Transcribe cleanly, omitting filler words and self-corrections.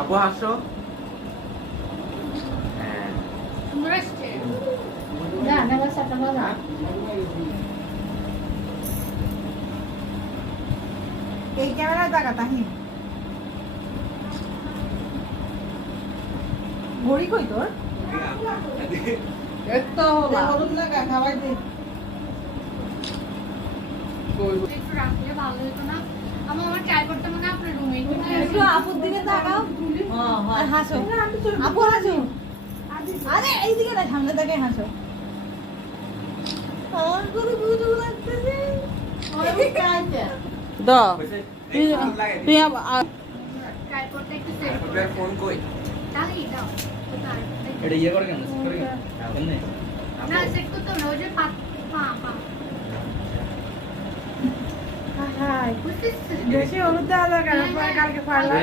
আপু হাসো। হ্যাঁ সুন্দর আসছে। না নেবার সাথে বাজা এই ক্যামেরা টাকা তাহি ঘড়ি কই তোর এত হলুদ লাগা খাবার দে একটু রাখলে ভালো হতো না? আমার ট্রাইপডটা মনে হয় আপনার রুমে একটু আপুর দিকে তাকাও আর হাসো আপু হাসো আরে এইদিকে না সামনে থেকে হাসো আমার কত বুঝু লাগতেছে অনেক কাছে দাও তুই তুই ট্রাইপডটা একটু সেট করে আপনার ফোন কই? তাহলে দাও কোথায়? এটা ইয়ে করে কেন সেট করে কেন এমনি না সেট করতে হবে না, ওই যে পা পা হাই বুঝছিস? বেশি হলুদ দেওয়া দরকার কালকে পারলাম